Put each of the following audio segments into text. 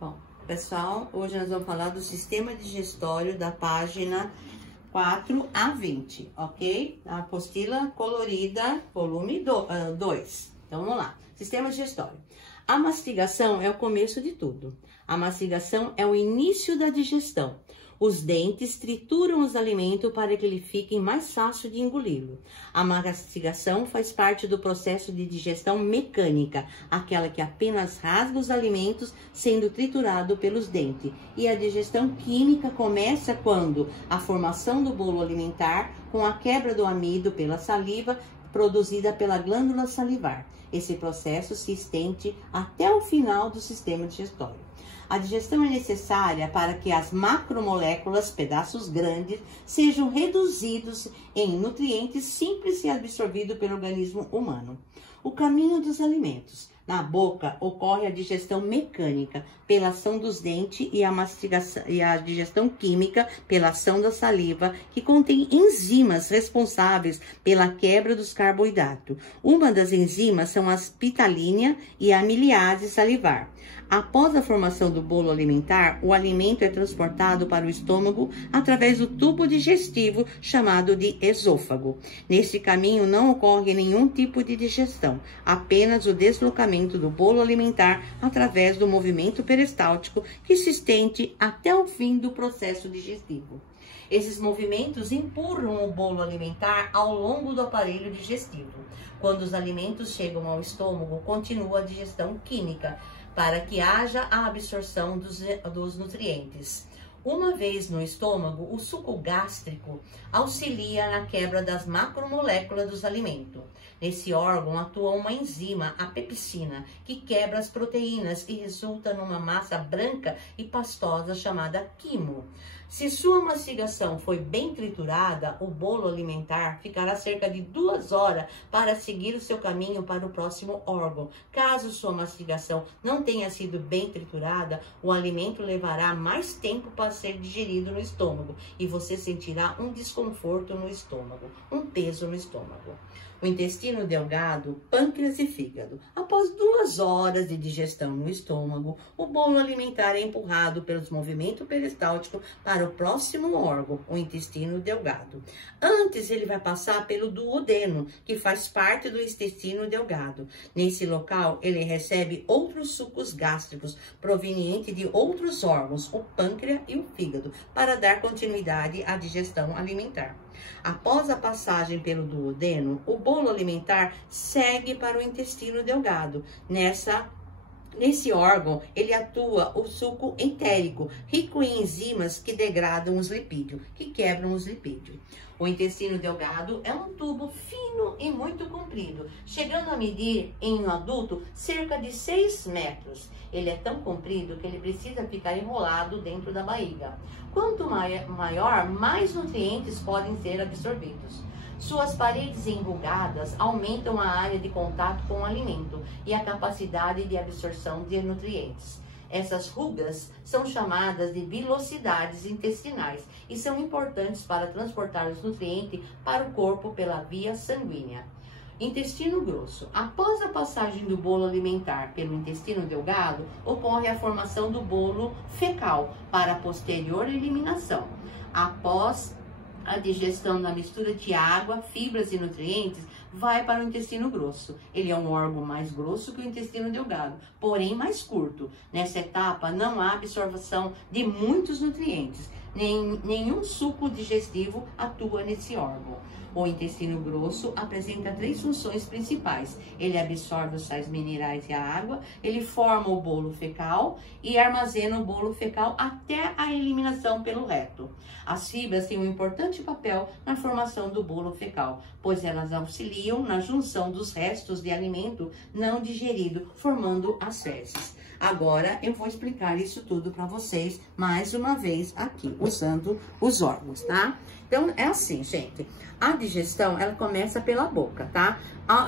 Bom, pessoal, hoje nós vamos falar do sistema digestório da página 4 a 20, ok? A apostila colorida, volume 2. Então, vamos lá. Sistema digestório. A mastigação é o começo de tudo. A mastigação é o início da digestão. Os dentes trituram os alimentos para que ele fique mais fácil de engoli-lo. A mastigação faz parte do processo de digestão mecânica, aquela que apenas rasga os alimentos sendo triturado pelos dentes. E a digestão química começa quando a formação do bolo alimentar com a quebra do amido pela saliva produzida pela glândula salivar. Esse processo se estende até o final do sistema digestório. A digestão é necessária para que as macromoléculas, pedaços grandes, sejam reduzidos em nutrientes simples e absorvidos pelo organismo humano. O caminho dos alimentos. Na boca ocorre a digestão mecânica pela ação dos dentes e a mastigação e a digestão química pela ação da saliva, que contém enzimas responsáveis pela quebra dos carboidratos. Uma das enzimas são as pitalinha e a amilase salivar. Após a formação do bolo alimentar, o alimento é transportado para o estômago através do tubo digestivo chamado de esôfago. Neste caminho não ocorre nenhum tipo de digestão, apenas o deslocamento do bolo alimentar através do movimento peristáltico que se estende até o fim do processo digestivo. Esses movimentos empurram o bolo alimentar ao longo do aparelho digestivo. Quando os alimentos chegam ao estômago, continua a digestão química, para que haja a absorção dos nutrientes. Uma vez no estômago, o suco gástrico auxilia na quebra das macromoléculas dos alimentos. Nesse órgão atua uma enzima, a pepsina, que quebra as proteínas e resulta numa massa branca e pastosa chamada quimo. Se sua mastigação foi bem triturada, o bolo alimentar ficará cerca de 2 horas para seguir o seu caminho para o próximo órgão. Caso sua mastigação não tenha sido bem triturada, o alimento levará mais tempo para ser digerido no estômago e você sentirá um desconforto no estômago, um peso no estômago. O intestino delgado, pâncreas e fígado. Após 2 horas de digestão no estômago, o bolo alimentar é empurrado pelos movimentos peristálticos para o próximo órgão, o intestino delgado. Antes, ele vai passar pelo duodeno, que faz parte do intestino delgado. Nesse local, ele recebe outros sucos gástricos provenientes de outros órgãos, o pâncreas e o fígado, para dar continuidade à digestão alimentar. Após a passagem pelo duodeno, o bolo alimentar segue para o intestino delgado. Nesse órgão, ele atua o suco entérico, rico em enzimas que degradam os lipídios, que quebram os lipídios. O intestino delgado é um tubo fino e muito comprido, chegando a medir em um adulto cerca de 6 metros. Ele é tão comprido que ele precisa ficar enrolado dentro da barriga. Quanto maior, mais nutrientes podem ser absorvidos. Suas paredes enrugadas aumentam a área de contato com o alimento e a capacidade de absorção de nutrientes. Essas rugas são chamadas de vilosidades intestinais e são importantes para transportar os nutrientes para o corpo pela via sanguínea. Intestino grosso. Após a passagem do bolo alimentar pelo intestino delgado, ocorre a formação do bolo fecal para a posterior eliminação. Após a digestão da mistura de água, fibras e nutrientes, vai para o intestino grosso. Ele é um órgão mais grosso que o intestino delgado, porém mais curto. Nessa etapa, não há absorção de muitos nutrientes. Nenhum suco digestivo atua nesse órgão. O intestino grosso apresenta 3 funções principais. Ele absorve os sais minerais e a água, ele forma o bolo fecal e armazena o bolo fecal até a eliminação pelo reto. As fibras têm um importante papel na formação do bolo fecal, pois elas auxiliam na junção dos restos de alimento não digerido, formando as fezes. Agora eu vou explicar isso tudo para vocês mais uma vez aqui, usando os órgãos, tá? Então, é assim, gente. A digestão, ela começa pela boca, tá?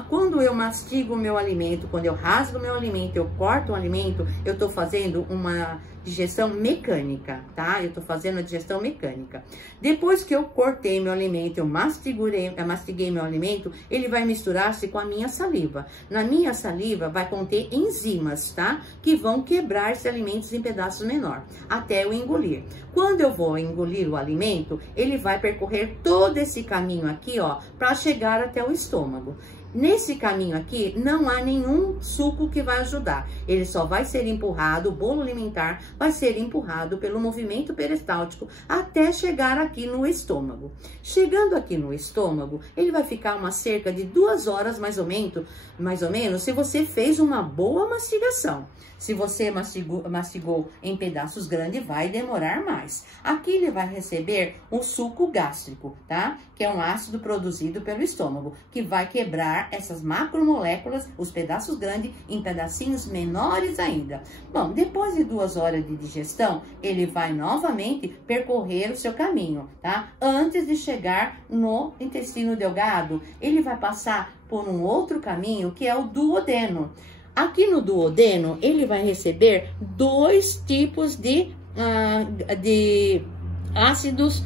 Quando eu mastigo o meu alimento, quando eu rasgo o meu alimento, eu corto o alimento, eu tô fazendo uma digestão mecânica, tá? Eu tô fazendo a digestão mecânica. Depois que eu cortei meu alimento, eu mastiguei meu alimento, ele vai misturar-se com a minha saliva. Na minha saliva vai conter enzimas, tá? Que vão quebrar esses alimentos em pedaços menores, até eu engolir. Quando eu vou engolir o alimento, ele vai percorrer todo esse caminho aqui, ó, para chegar até o estômago. Nesse caminho aqui, não há nenhum suco que vai ajudar. Ele só vai ser empurrado, o bolo alimentar vai ser empurrado pelo movimento peristáltico até chegar aqui no estômago. Chegando aqui no estômago, ele vai ficar uma cerca de 2 horas mais ou menos, se você fez uma boa mastigação. Se você mastigou em pedaços grandes, vai demorar mais. Aqui ele vai receber um suco gástrico, tá? Que é um ácido produzido pelo estômago, que vai quebrar essas macromoléculas, os pedaços grandes, em pedacinhos menores ainda. Bom, depois de 2 horas de digestão, ele vai novamente percorrer o seu caminho, tá? Antes de chegar no intestino delgado, ele vai passar por um outro caminho, que é o duodeno. Aqui no duodeno, ele vai receber 2 tipos de ácidos.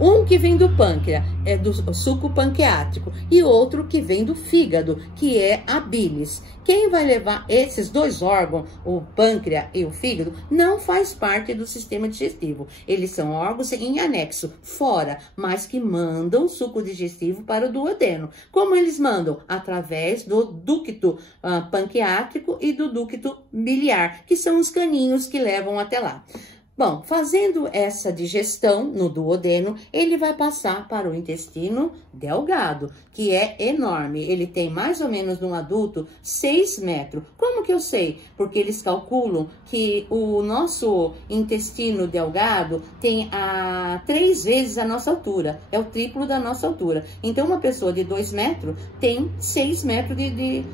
Um que vem do pâncreas, é do suco pancreático, e outro que vem do fígado, que é a bilis. Quem vai levar esses 2 órgãos, o pâncreas e o fígado, não faz parte do sistema digestivo. Eles são órgãos em anexo, fora, mas que mandam suco digestivo para o duodeno. Como eles mandam? Através do ducto pancreático e do ducto biliar, que são os caninhos que levam até lá. Bom, fazendo essa digestão no duodeno, ele vai passar para o intestino delgado, que é enorme. Ele tem mais ou menos no adulto 6 metros. Como que eu sei? Porque eles calculam que o nosso intestino delgado tem 3 vezes a nossa altura. É o triplo da nossa altura. Então, uma pessoa de 2 metros tem 6 metros de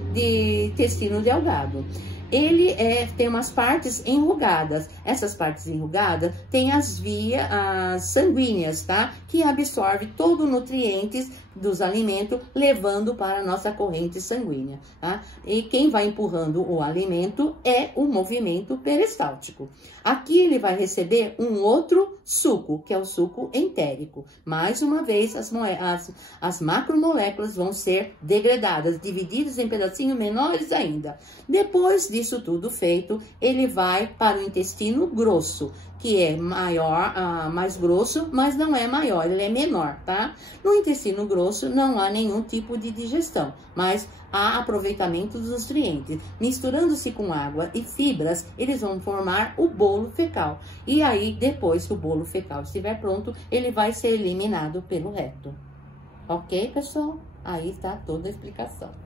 intestino delgado. Ele tem umas partes enrugadas. Essas partes enrugadas têm as vias sanguíneas, tá? Que absorve todo o nutrientes dos alimentos, levando para a nossa corrente sanguínea, tá? E quem vai empurrando o alimento é o movimento peristáltico. Aqui ele vai receber um outro suco, que é o suco entérico. Mais uma vez, as macromoléculas vão ser degradadas, divididas em pedacinhos menores ainda. Depois disso tudo feito, ele vai para o intestino grosso, que é maior, mais grosso, mas não é maior, ele é menor, tá? No intestino grosso não há nenhum tipo de digestão, mas há aproveitamento dos nutrientes. Misturando-se com água e fibras, eles vão formar o bolo fecal. E aí, depois que o bolo fecal estiver pronto, ele vai ser eliminado pelo reto. Ok, pessoal? Aí está toda a explicação.